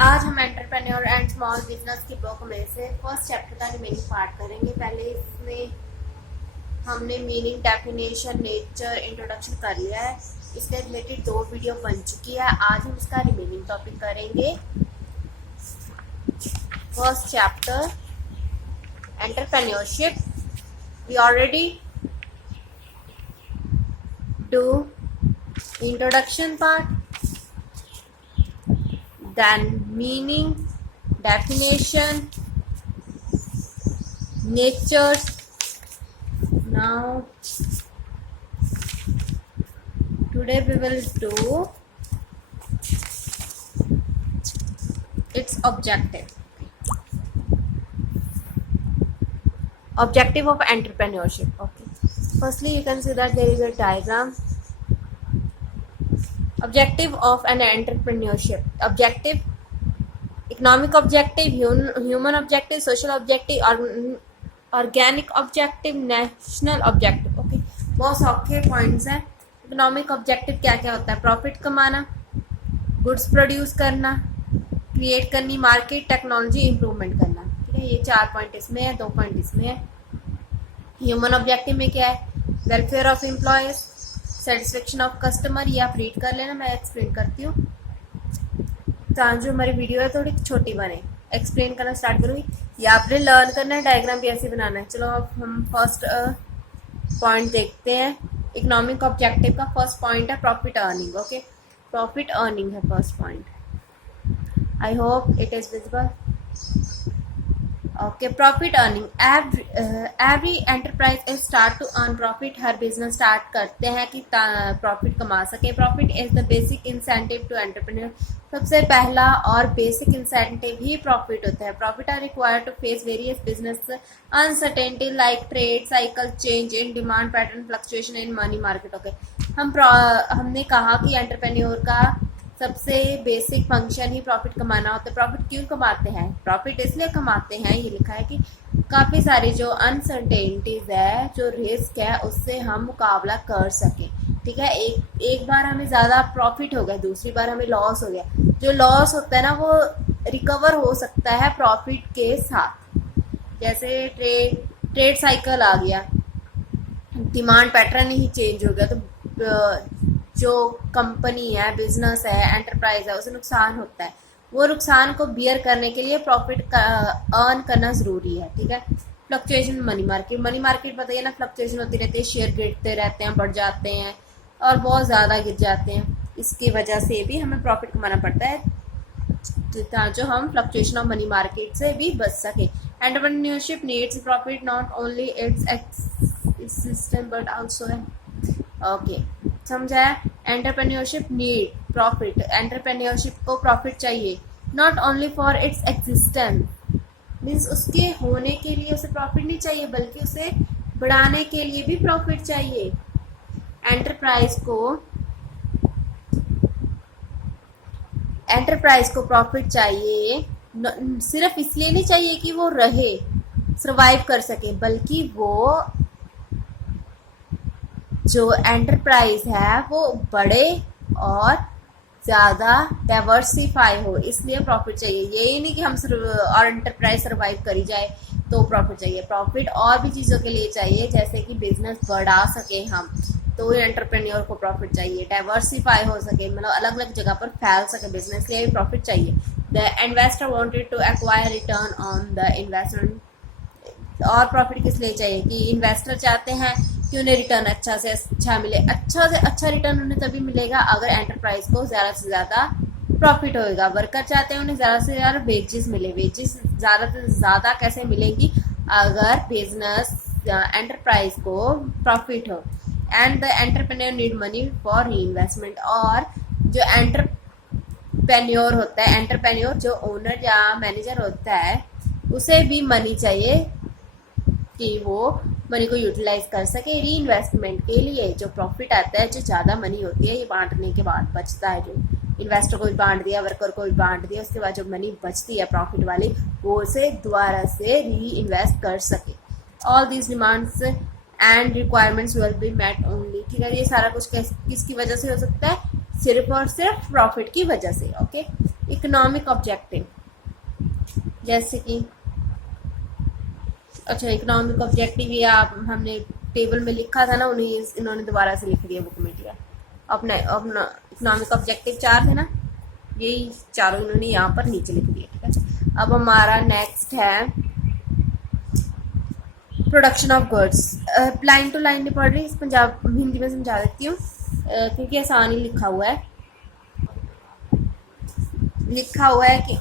आज हम entrepreneur and small business की बुक में से फर्स्ट चैप्टर का रिमेनिंग पार्ट करेंगे। पहले इसमें हमने मीनिंग, डेफिनेशन, नेचर, इंट्रोडक्शन कर लिया है। इसके रिलेटेड 2 वीडियो बन चुकी है। आज हम इसका रिमेनिंग टॉपिक करेंगे। First chapter entrepreneurship, we already do introduction part, then meaning, definition, natures. Now today we will do its objective of entrepreneurship. Okay, firstly you can see that there is a diagram. Objective of an entrepreneurship: objective, economic objective, human objective, social objective, organic objective, national objective. Okay, बहुत सौखे points हैं। Economic objective क्या क्या होता है? Profit कमाना, goods produce करना, create करनी, market, technology improvement करना। ठीक है, ये 4 पॉइंट इसमें है, 2 पॉइंट इसमें है। ह्यूमन ऑब्जेक्टिव में क्या है? Welfare of employees, satisfaction of customer. ये आप रीड कर लेना, मैं एक्सप्लेन करती हूँ। ताकि जो हमारी वीडियो है थोड़ी छोटी बने। एक्सप्लेन करना स्टार्ट करूँगी, ये आपने लर्न करना है, डायग्राम भी ऐसे बनाना है। चलो अब हम फर्स्ट पॉइंट देखते हैं। इकोनॉमिक ऑब्जेक्टिव का फर्स्ट पॉइंट है profit earning. Okay, profit earning है first point. I hope it is visible. Okay, profit earning, every enterprise is start to earn profit. हर बिजनेस स्टार्ट करते हैं कि प्रॉफिट कमा सके। Profit is the basic incentive to entrepreneur. सबसे पहला और बेसिक इंसेंटिव ही प्रॉफिट होता है। Profit are required to face various business uncertainty like trade cycle, change in demand pattern, fluctuation in money market. Okay, हमने कहा कि एंटरप्रेन्योर का सबसे बेसिक फंक्शन ही प्रॉफिट कमाना होता है। प्रॉफिट क्यों कमाते हैं? प्रॉफिट इसलिए कमाते हैं, ये लिखा है कि काफ़ी सारी जो अनसर्टेनिटीज़ है, जो रिस्क है, उससे हम मुकाबला कर सकें। ठीक है, एक बार हमें ज़्यादा प्रॉफिट हो गया, दूसरी बार हमें लॉस हो गया। जो लॉस होता है ना, वो रिकवर हो सकता है प्रॉफिट के साथ। जैसे ट्रेड साइकिल आ गया, डिमांड पैटर्न ही चेंज हो गया, तो जो कंपनी है, बिजनेस है, एंटरप्राइज है, उसे नुकसान होता है। वो नुकसान को बियर करने के लिए प्रॉफिट अर्न करना ज़रूरी है। ठीक है, फ्लक्चुएशन मनी मार्केट बताइए ना, फ्लक्चुएशन होती रहती है, शेयर गिरते रहते हैं, बढ़ जाते हैं और बहुत ज़्यादा गिर जाते हैं। इसकी वजह से भी हमें प्रॉफिट कमाना पड़ता है ताकि हम फ्लक्चुएशन ऑफ मनी मार्केट से भी बच सके। Entrepreneurship needs profit, not only it's system but also है। ओके, समझा है? एंटरप्रेन्योरशिप नीड प्रॉफिट, एंटरप्रेन्योरशिप को प्रॉफिट चाहिए। Not only for its existence, means उसके होने के लिए उसे प्रॉफिट नहीं चाहिए, बल्कि उसे बढ़ाने के लिए भी प्रॉफिट चाहिए। एंटरप्राइज को प्रॉफिट चाहिए, सिर्फ इसलिए नहीं चाहिए कि वो रहे, सर्वाइव कर सके, बल्कि वो जो एंटरप्राइज है वो बड़े और ज़्यादा डाइवर्सिफाई हो, इसलिए प्रॉफिट चाहिए। यही नहीं कि हम और एंटरप्राइज सर्वाइव करी जाए तो प्रॉफिट चाहिए। प्रॉफिट और भी चीज़ों के लिए चाहिए, जैसे कि बिजनेस बढ़ा सके हम, तो एंटरप्रेन्योर को प्रॉफिट चाहिए। डाइवर्सिफाई हो सके, मतलब अलग अलग जगह पर फैल सके बिजनेस, लिए भी प्रॉफिट चाहिए। The investor wanted to acquire return on the investment. और प्रॉफिट किस लिए चाहिए? कि इन्वेस्टर चाहते हैं कि उन्हें रिटर्न अच्छा से अच्छा मिले। अच्छा से अच्छा रिटर्न उन्हें तभी मिलेगा अगर एंटरप्राइज को ज़्यादा से ज़्यादा प्रॉफिट होएगा। वर्कर चाहते हैं उन्हें ज़्यादा से ज़्यादा वेजेस मिले। वेजेस ज़्यादा से ज़्यादा कैसे मिलेंगी? अगर बिजनेस एंटरप्राइज को प्रॉफिट हो। And the entrepreneur need money for री इन्वेस्टमेंट। और जो एंटरप्रेन्योर होता है, एंटरप्रेन्योर जो ओनर या मैनेजर होता है, उसे भी मनी चाहिए कि वो मनी को यूटिलाइज कर सके री इन्वेस्टमेंट के लिए। जो प्रॉफिट आता है, जो ज़्यादा मनी होती है, ये बांटने के बाद बचता है, जो इन्वेस्टर को भी बांट दिया, वर्कर को भी बांट दिया, उसके बाद जो मनी बचती है प्रॉफिट वाली, वो उसे दोबारा से री इन्वेस्ट कर सके। All these demands and requirements will be met only. ठीक है, ये सारा कुछ किसकी वजह से हो सकता है? सिर्फ और सिर्फ प्रॉफिट की वजह से। ओके, इकोनॉमिक ऑब्जेक्टिव, जैसे कि अच्छा इकोनॉमिक ऑब्जेक्टिव ये आप हमने टेबल में लिखा था ना, उन्हें इन्होंने दोबारा से लिख दिया बुक में, ठीक है। अपना अपना इकोनॉमिक ऑब्जेक्टिव 4 थे ना, यही चारों इन्होंने यहाँ पर नीचे लिख दिया, ठीक है। अब हमारा नेक्स्ट है production of goods. Line to line नहीं पढ़ रही, इस पंजाब हिंदी में समझा देती हूँ क्योंकि आसान ही लिखा हुआ है। लिखा हुआ है कि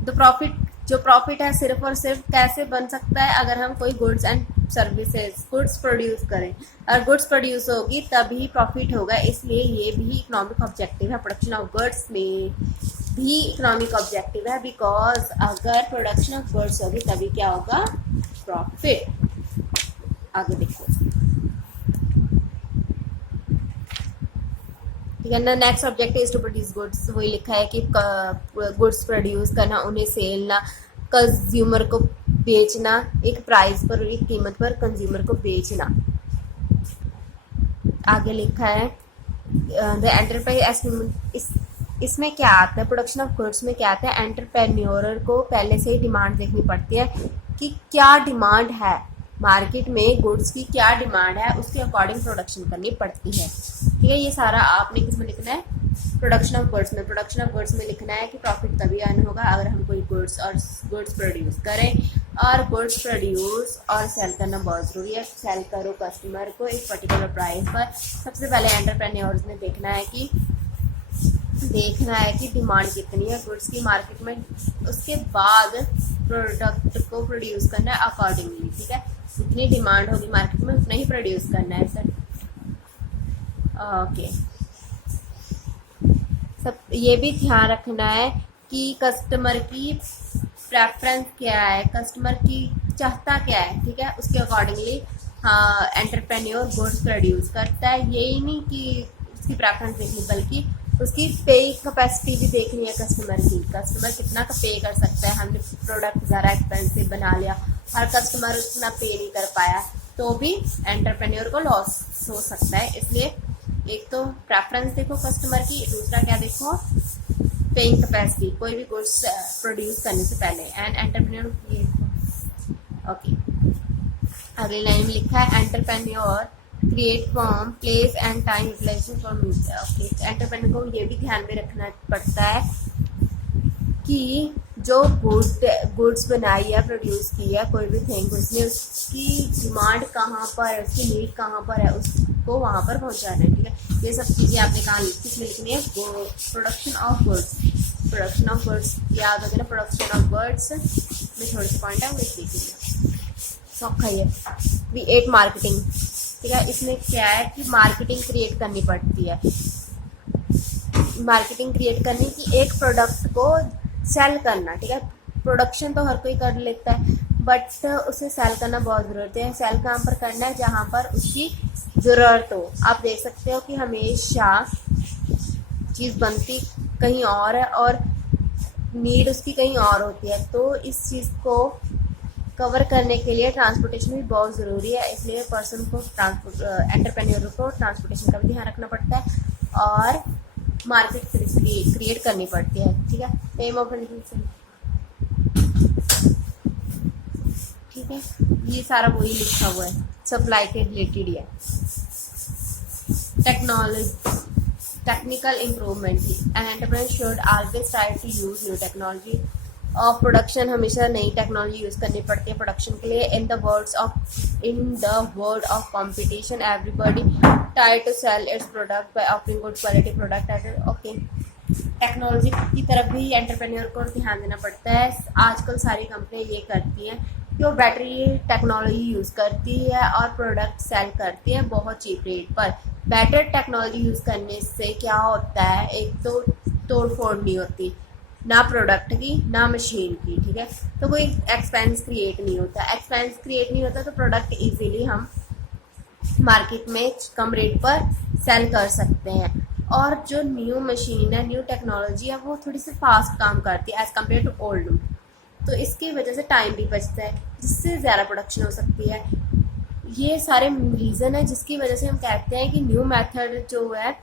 द प्रॉफिट, जो प्रॉफिट है सिर्फ और सिर्फ कैसे बन सकता है, अगर हम कोई goods and services goods produce करें। अगर गुड्स प्रोड्यूस होगी तभी प्रॉफिट होगा, इसलिए ये भी इकोनॉमिक ऑब्जेक्टिव है। प्रोडक्शन ऑफ गुड्स में भी इकोनॉमिक ऑब्जेक्टिव है, बिकॉज अगर प्रोडक्शन ऑफ गुड्स होगी तभी क्या होगा, प्रॉफिट। आगे देखो, ठीक है ना। Next objective is to produce goods, वही लिखा है कि गुड्स प्रोड्यूस करना, उन्हें सेल ना, कंज्यूमर को बेचना, एक प्राइस पर, एक कीमत पर कंज्यूमर को बेचना। आगे लिखा है द एंटरप्राइज, इसमें क्या आता है, प्रोडक्शन ऑफ गुड्स में क्या आता है, एंटरप्रेन्योर को पहले से ही डिमांड देखनी पड़ती है कि क्या डिमांड है मार्केट में, गुड्स की क्या डिमांड है, उसके अकॉर्डिंग प्रोडक्शन करनी पड़ती है, ठीक है। ये सारा आपने किस में लिखना है, प्रोडक्शन ऑफ गुड्स में। प्रोडक्शन ऑफ गुड्स में लिखना है कि प्रॉफिट तभी अर्न होगा अगर हम कोई गुड्स प्रोड्यूस करें, और गुड्स प्रोड्यूस और सेल करना बहुत ज़रूरी है। सेल करो कस्टमर को एक पर्टिकुलर प्राइस पर। सबसे पहले एंटरप्रेन्योर्स ने देखना है कि डिमांड कितनी है गुड्स की मार्केट में, उसके बाद प्रोडक्ट को प्रोड्यूस करना है अकॉर्डिंगली, ठीक है। जितनी डिमांड होगी मार्केट में उतना ही प्रोड्यूस करना है सर। ओके, सब ये भी ध्यान रखना है कि कस्टमर की प्रेफरेंस क्या है, कस्टमर की चाहता क्या है, ठीक है। उसके अकॉर्डिंगली हाँ एंटरप्रेन्योर गुड्स प्रोड्यूस करता है। यही नहीं कि उसकी प्रेफरेंस देखनी, बल्कि उसकी पे कैपेसिटी भी देखनी है कस्टमर की, कस्टमर कितना का पे कर सकता है। हमने प्रोडक्ट ज़्यादा एक्सपेंसिव बना लिया और कस्टमर उतना पे नहीं कर पाया तो भी एंटरप्रेन्योर को लॉस हो सकता है। इसलिए एक तो प्रेफरेंस देखो कस्टमर की, दूसरा क्या देखो, पेइंग कैपेसिटी कोई भी गुड्स प्रोड्यूस करने से पहले। एंड एंटरप्रेन्योर ये ओके, अगली लाइन में लिखा है entrepreneur create form place and time utilization for media. Okay, entrepreneur को ये भी ध्यान में रखना पड़ता है कि जो गुड्स बनाई है, प्रोड्यूस की है कोई भी थिंग, उसने उसकी डिमांड कहाँ पर है, उसकी नीड कहाँ पर है, उसको वहाँ पर पहुँचाना है, ठीक है। ये सब चीज़ें आपने कहाँ किसमें लिखनी है, production of goods. Production of goods याद होगा ना, प्रोडक्शन ऑफ गुड्स में थोड़े से पॉइंट है वो देखिए, सौखा ही है। V8 मार्केटिंग, ठीक है। इसमें क्या है कि मार्केटिंग क्रिएट करनी पड़ती है, मार्केटिंग क्रिएट करनी कि एक प्रोडक्ट को सेल करना, ठीक है। प्रोडक्शन तो हर कोई कर लेता है बट उसे सेल करना बहुत ज़रूरत है। सेल कहाँ पर करना है, जहाँ पर उसकी ज़रूरत हो। आप देख सकते हो कि हमेशा चीज़ बनती कहीं और है और नीड उसकी कहीं और होती है, तो इस चीज़ को कवर करने के लिए ट्रांसपोर्टेशन भी बहुत ज़रूरी है। इसलिए पर्सन को एंटरप्रेन्योर को ट्रांसपोर्टेशन का भी ध्यान रखना पड़ता है और मार्केट क्रिएट करनी पड़ती है, ठीक है। नेम ऑफ ठीक है, ये सारा वही लिखा हुआ है, सप्लाई के रिलेटेड है। Technical improvement, an entrepreneur should always try to use new technology of production. हमेशा नई टेक्नोलॉजी यूज़ करनी पड़ती है प्रोडक्शन के लिए। In the world of competition everybody try to sell its product by offering good quality product at okay. Technology की तरफ भी एंटरप्रेन्योर को ध्यान देना पड़ता है। आजकल सारी कंपनियां ये करती हैं कि वो बैटरी टेक्नोलॉजी यूज़ करती है और प्रोडक्ट सेल करती है बहुत चीप रेट पर। बेटर टेक्नोलॉजी यूज़ करने से क्या होता है, एक तो तोड़ फोड़ नहीं होती ना प्रोडक्ट की ना मशीन की, ठीक है। तो कोई एक्सपेंस क्रिएट नहीं होता, एक्सपेंस क्रिएट नहीं होता तो प्रोडक्ट इजीली हम मार्केट में कम रेट पर सेल कर सकते हैं। और जो न्यू मशीन है, न्यू टेक्नोलॉजी है, वो थोड़ी सी फास्ट काम करती है एज़ कम्पेयर टू ओल्ड, तो इसकी वजह से टाइम भी बचता है जिससे ज़्यादा प्रोडक्शन हो सकती है। ये सारे रीज़न है जिसकी वजह से हम कहते हैं कि न्यू मेथड जो है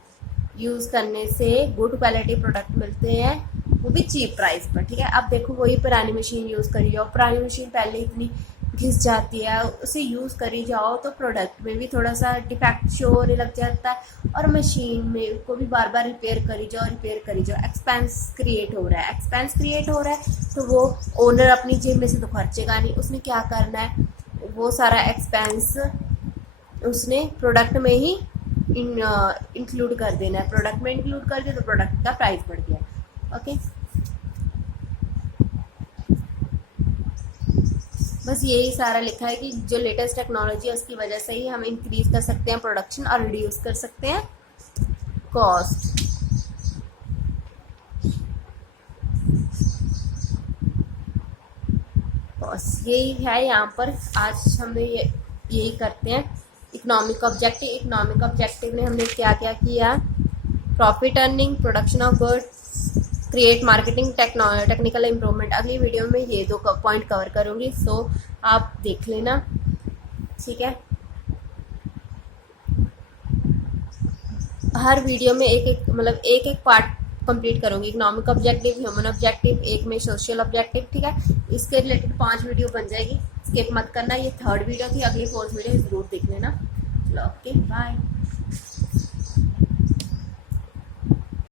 यूज़ करने से गुड क्वालिटी प्रोडक्ट मिलते हैं, वो भी चीप प्राइस पर, ठीक है। अब देखो वही पुरानी मशीन यूज़ करी जाओ, पुरानी मशीन पहले इतनी घिस जाती है, उसे यूज़ करी जाओ तो प्रोडक्ट में भी थोड़ा सा डिफेक्ट शो होने लग जाता है, और मशीन में को भी बार बार रिपेयर करी जाओ, एक्सपेंस क्रिएट हो रहा है, तो वो ओनर अपनी जेब में से तो खर्चेगा नहीं, उसने क्या करना है, वो सारा एक्सपेंस उसने प्रोडक्ट में ही इंक्लूड कर देना है, प्रोडक्ट में इंक्लूड कर दिया तो प्रोडक्ट का प्राइस बढ़ गया। ओके, बस यही सारा लिखा है कि जो लेटेस्ट टेक्नोलॉजी है उसकी वजह से ही हम इंक्रीज कर सकते हैं प्रोडक्शन और रिड्यूस कर सकते हैं कॉस्ट। बस यही है यहाँ पर, आज हमें यही करते हैं। इकोनॉमिक ऑब्जेक्टिव में हमने क्या क्या किया, profit earning, production of goods, create marketing, technical improvement. अगली वीडियो में ये 2 पॉइंट कवर करूँगी, सो आप देख लेना, ठीक है। हर वीडियो में एक एक पार्ट कंप्लीट करूँगी, इकोनॉमिक ऑब्जेक्टिव, ह्यूमन ऑब्जेक्टिव, एक में सोशल ऑब्जेक्टिव, ठीक है। इसके रिलेटेड 5 वीडियो बन जाएगी, स्किप मत करना। ये 3rd वीडियो थी, अगली 4th वीडियो ज़रूर देख लेना। चलो, ओके, बाय।